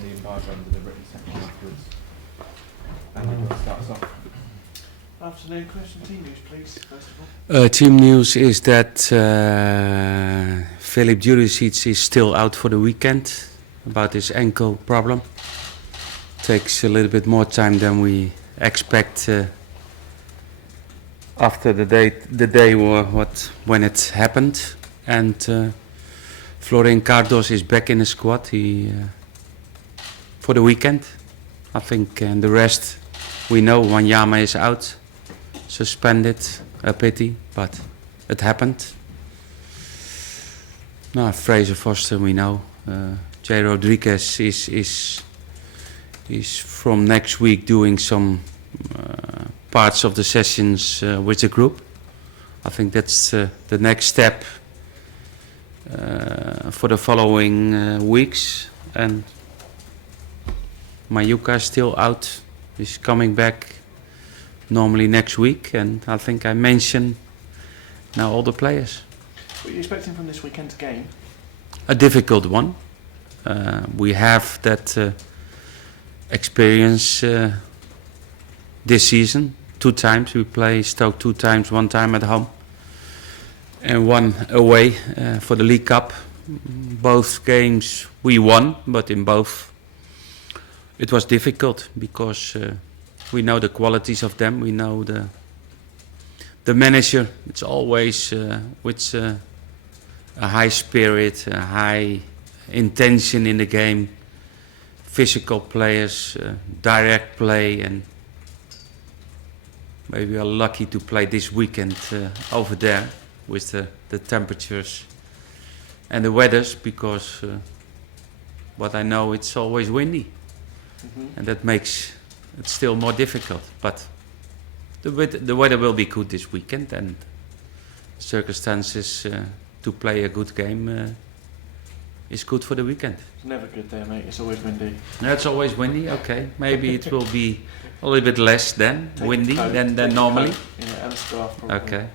the embargo under the written section afterwards. And it starts off. Afternoon, question team news, please. First of all. Team news is that Filip Juricic is still out for the weekend about his ankle problem. Takes a little bit more time than we expect after the day when it happened. And Florian Cardos is back in the squad. He for the weekend, I think, and the rest we know. Wanyama is out, suspended. A pity, but it happened. No, Fraser Foster we know. J. Rodriguez is from next week doing some parts of the sessions with the group. I think that's the next step for the following weeks. And Mayuka is still out. He's coming back normally next week, and I think I mentioned now all the players. What are you expecting from this weekend's game? A difficult one. We have that experience this season. 2 times we play Stoke 2 times, 1 time at home and 1 away for the League Cup. Both games we won, but in both it was difficult because we know the qualities of them. We know the manager. It's always with a high spirit, a high intention in the game, physical players, direct play, and maybe we are lucky to play this weekend over there with the temperatures and the weathers, because what I know, it's always windy, and that makes it's still more difficult, but the weather will be good this weekend, and circumstances to play a good game is good for the weekend. It's never good there, mate. It's always windy. No, it's always windy. Okay, maybe it will be a little bit less than windy than normally. Yeah, and a scarf probably. Okay.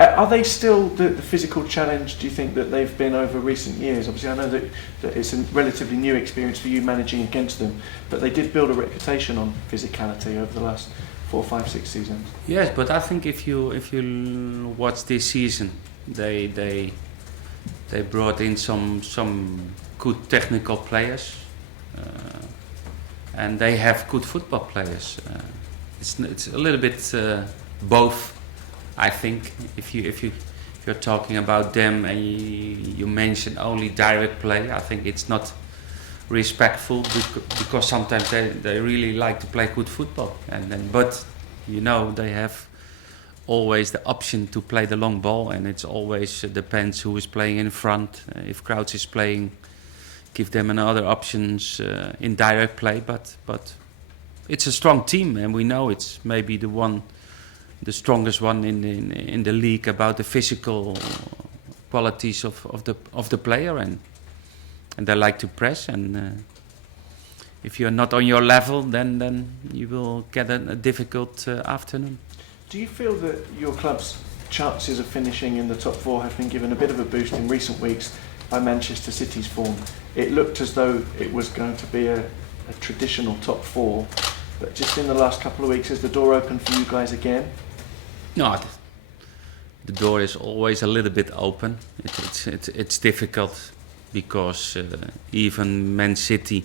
Are they still the physical challenge, do you think, that they've been over recent years? Obviously, I know that it's a relatively new experience for you managing against them, but they did build a reputation on physicality over the last 4, 5, 6 seasons. Yes, but I think if you watch this season, they brought in some good technical players, and they have good football players. It's a little bit both. I think if you're talking about them and you mention only direct play, I think it's not respectful, because sometimes they really like to play good football, but they have always the option to play the long ball, and it's always depends who is playing in front. If Crouch is playing, give them another options in direct play, but it's a strong team, and we know it's maybe the strongest one in the league about the physical qualities of the player, and they like to press, and if you're not on your level, then you will get a difficult afternoon. Do you feel that your club's chances of finishing in the top 4 have been given a bit of a boost in recent weeks by Manchester City's form? It looked as though it was going to be a traditional top 4, but just in the last couple of weeks, has the door opened for you guys again? No, the door is always a little bit open. It's difficult because even Man City,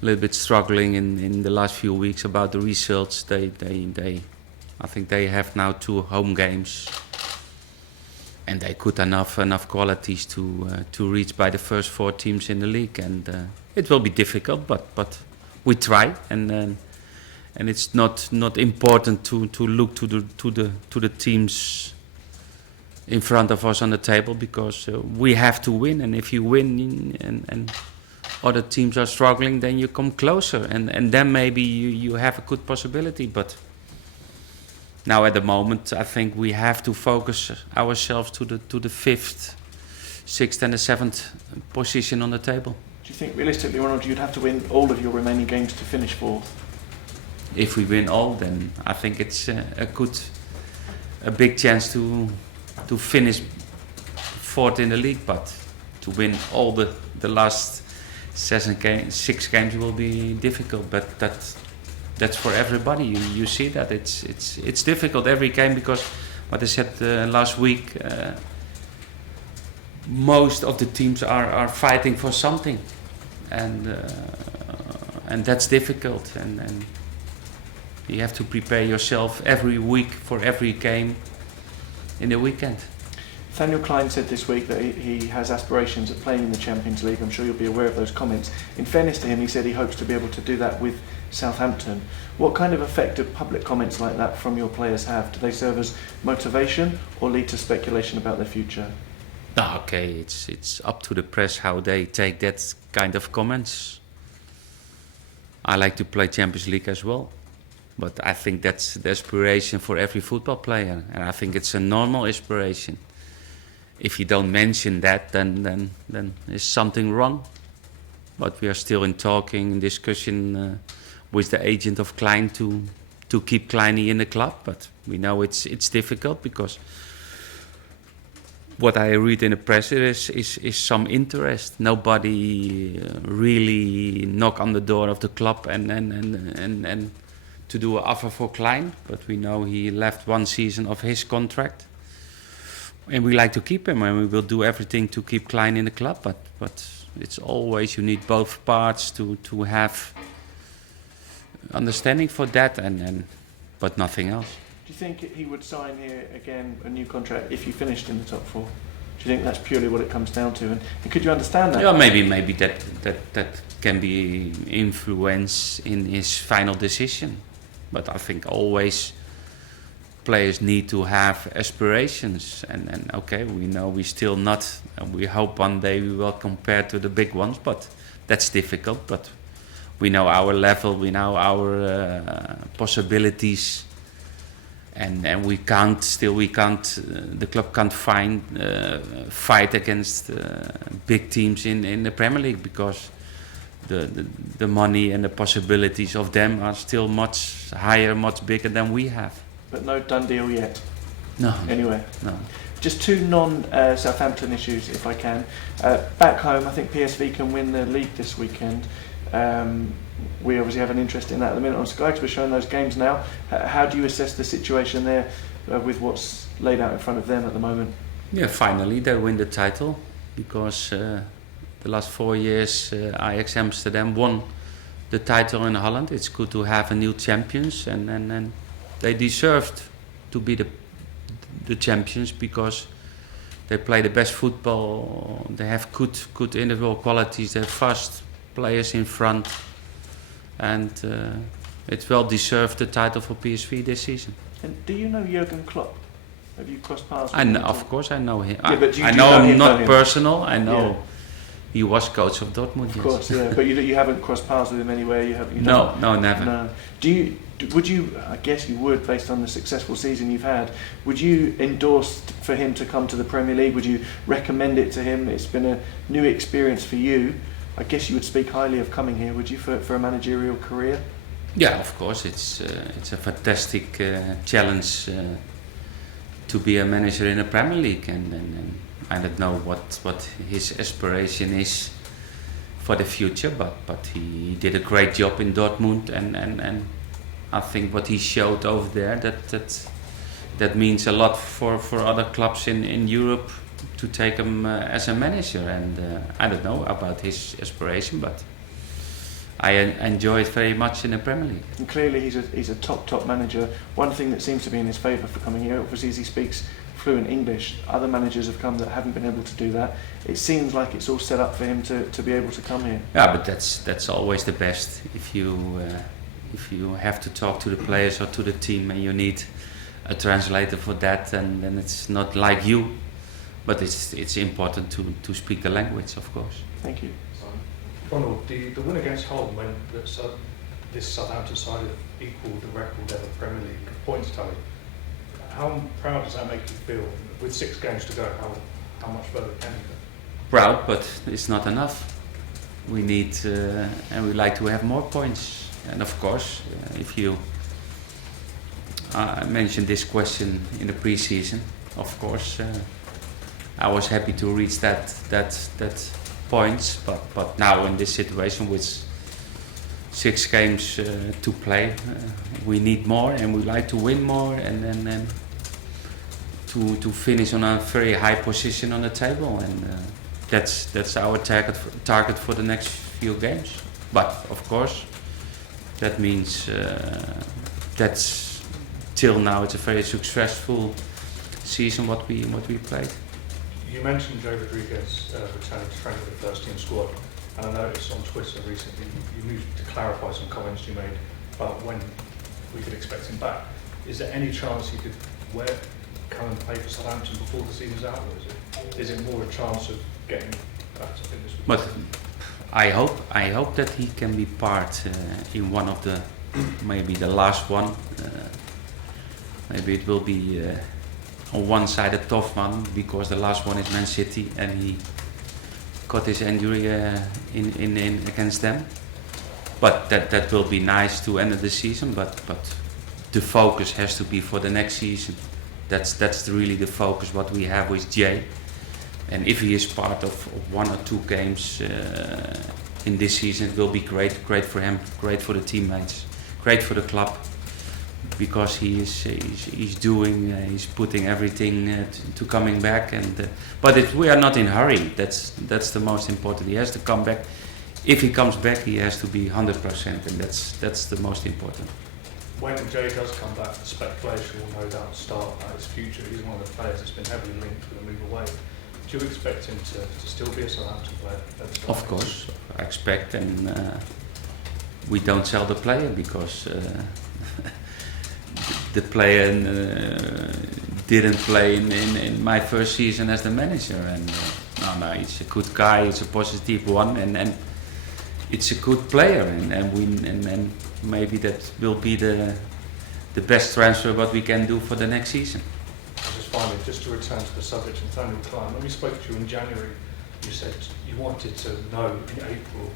a little bit struggling in the last few weeks about the results. I think they have now 2 home games, and they could enough qualities to reach by the first 4 teams in the league, and it will be difficult, but we try, and it's not important to look to the teams in front of us on the table, because we have to win, and if you win and other teams are struggling, then you come closer, and then maybe you have a good possibility. But now at the moment, I think we have to focus ourselves to the 5th, 6th and the 7th position on the table. Do you think realistically, Ronald, you'd have to win all of your remaining games to finish 4th? If we win all, then I think it's a big chance to finish 4th in the league, but to win all the last 6 games will be difficult, but that's for everybody. You see that it's difficult every game because what I said last week. Most of the teams are fighting for something, and that's difficult. And you have to prepare yourself every week for every game in the weekend. Nathaniel Klein said this week that he has aspirations of playing in the Champions League. I'm sure you'll be aware of those comments. In fairness to him, he said he hopes to be able to do that with Southampton. What kind of effect do public comments like that from your players have? Do they serve as motivation or lead to speculation about their future? Okay, it's up to the press how they take that kind of comments. I like to play Champions League as well, but I think that's the aspiration for every football player, and I think it's a normal aspiration. If you don't mention that, then there's something wrong. But we are still in discussion with the agent of Klein to keep Kleiny in the club. But we know it's difficult because what I read in the press is some interest. Nobody really knock on the door of the club and to do an offer for Klein. But we know he left 1 season of his contract. And we like to keep him, and we will do everything to keep Klein in the club. But it's always, you need both parts to have understanding for that, but nothing else. Do you think he would sign here again a new contract if you finished in the top 4? Do you think that's purely what it comes down to? And could you understand that? Yeah, maybe that can be influence in his final decision. But I think always players need to have aspirations, and okay, we know we still not, and we hope one day we will compare to the big ones, but that's difficult. But we know our level, we know our possibilities, and we can't. The club can't fight against big teams in the Premier League because the money and the possibilities of them are still much higher, much bigger than we have. But no done deal yet? No. Anywhere? No. Just 2 non-Southampton issues, if I can. Back home, I think PSV can win the league this weekend. We obviously have an interest in that at the minute on Sky because we're showing those games now. How do you assess the situation there with what's laid out in front of them at the moment? Yeah, finally they win the title because the last 4 years Ajax Amsterdam won the title in Holland. It's good to have a new champions, and they deserved to be the champions because they play the best football. They have good individual qualities. They have fast players in front, and it's well deserved the title for PSV this season. And do you know Jurgen Klopp? Have you crossed paths with I know, him? of course, I know him. Yeah, but I know him not him? personal. I know Yeah. he was coach of Dortmund. Of yes. course, yeah. But you haven't crossed paths with him anywhere. No, never. No. Would you? I guess you would, based on the successful season you've had. Would you endorse for him to come to the Premier League? Would you recommend it to him? It's been a new experience for you. I guess you would speak highly of coming here, would you, for a managerial career? Yeah, of course. It's a fantastic challenge to be a manager in the Premier League, and I don't know what his aspiration is for the future, but he did a great job in Dortmund, and I think what he showed over there that means a lot for other clubs in Europe to take him as a manager, and I don't know about his aspiration, but I enjoy it very much in the Premier League. And clearly he's a top manager. One thing that seems to be in his favour for coming here, obviously, is he speaks fluent English. Other managers have come that haven't been able to do that. It seems like it's all set up for him to be able to come here. Yeah, but that's always the best. If you have to talk to the players or to the team and you need a translator for that, then it's not like you. But it's important to speak the language, of course. Thank you. Ronald, the win against Hull when this Southampton side have equalled the record ever Premier League points tally, how proud does that make you feel? With 6 games to go, how much further can you go? Proud, but it's not enough. We need, and we like to have more points. And of course, if you mentioned this question in the pre-season, of course, I was happy to reach that points, but now in this situation with 6 games to play, we need more and we like to win more and to finish on a very high position on the table, and that's our target for the next few games. But of course, that means that's till now it's a very successful season what we played. You mentioned Joe Rodriguez returning to training with the first team squad, and I noticed on Twitter recently you moved to clarify some comments you made about when we could expect him back. Is there any chance he could come and play for Southampton before the season's out, or is it more a chance of getting back to fitness? But I hope that he can be part in one of the, maybe the last one. Maybe it will be on one side a tough one, because the last one is Man City and he got his injury in against them. But that will be nice to end of the season. But the focus has to be for the next season. That's really the focus what we have with Jay. And if he is part of 1 or 2 games in this season, it will be great for him, great for the teammates, great for the club, because he's putting everything to coming back. And but we are not in a hurry. That's the most important. He has to come back. If he comes back, he has to be 100%, and that's the most important. When Jay does come back, the speculation will no doubt start about his future. He's one of the players that's been heavily linked with a move away. Do you expect him to still be a Southampton player? Of course, I expect, and we don't sell the player because the player didn't play in my first season as the manager. And no, he's a good guy. He's a positive one, and it's a good player, and maybe that will be the best transfer what we can do for the next season. Just finally, just to return to the subject of Ronald Koeman, when we spoke to you in January, you said you wanted to know in April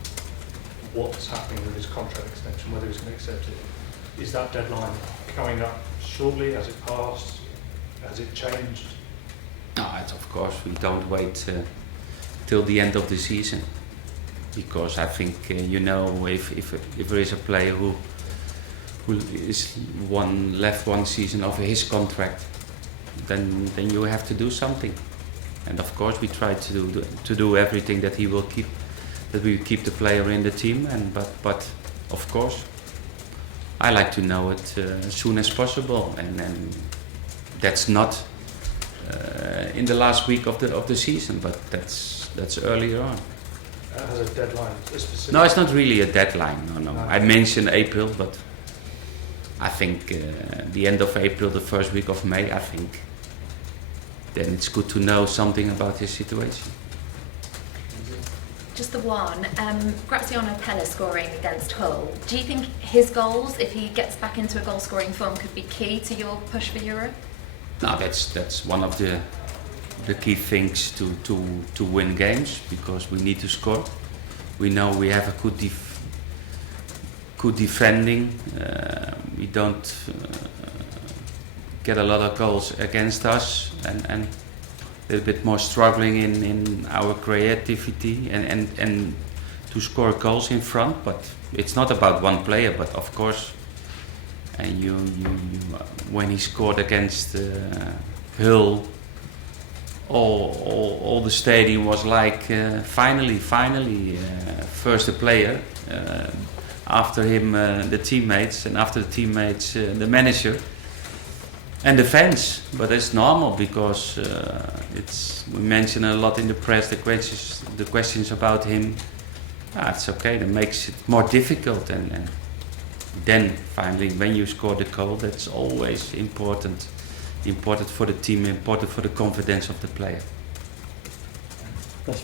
what's happening with his contract extension, whether he's going to accept it. Is that deadline coming up shortly? Has it passed? Has it changed? No, of course we don't wait till the end of the season, because I think if there is a player who is left one season of his contract, then you have to do something. And of course we try to do everything that we keep the player in the team. And but of course I like to know it as soon as possible, and that's not in the last week of the season, but that's earlier on. Has a deadline? A specific? No, it's not really a deadline. No. I mentioned April, but I think the end of April, the first week of May, I think then it's good to know something about his situation. Just the one, Graziano Pella scoring against Hull. Do you think his goals, if he gets back into a goal-scoring form, could be key to your push for Europe? No, that's one of the key things to win games, because we need to score. We know we have a good defending. We don't get a lot of goals against us, and a little bit more struggling in our creativity and to score goals in front. But it's not about one player, but of course, and you when he scored against Hull, all the stadium was like finally first the player, after him the teammates, and after the teammates the manager and the fans. But it's normal, because we mention a lot in the press the questions about him. It's okay, that makes it more difficult, and then finally when you score the goal, that's always important for the team, important for the confidence of the player. That's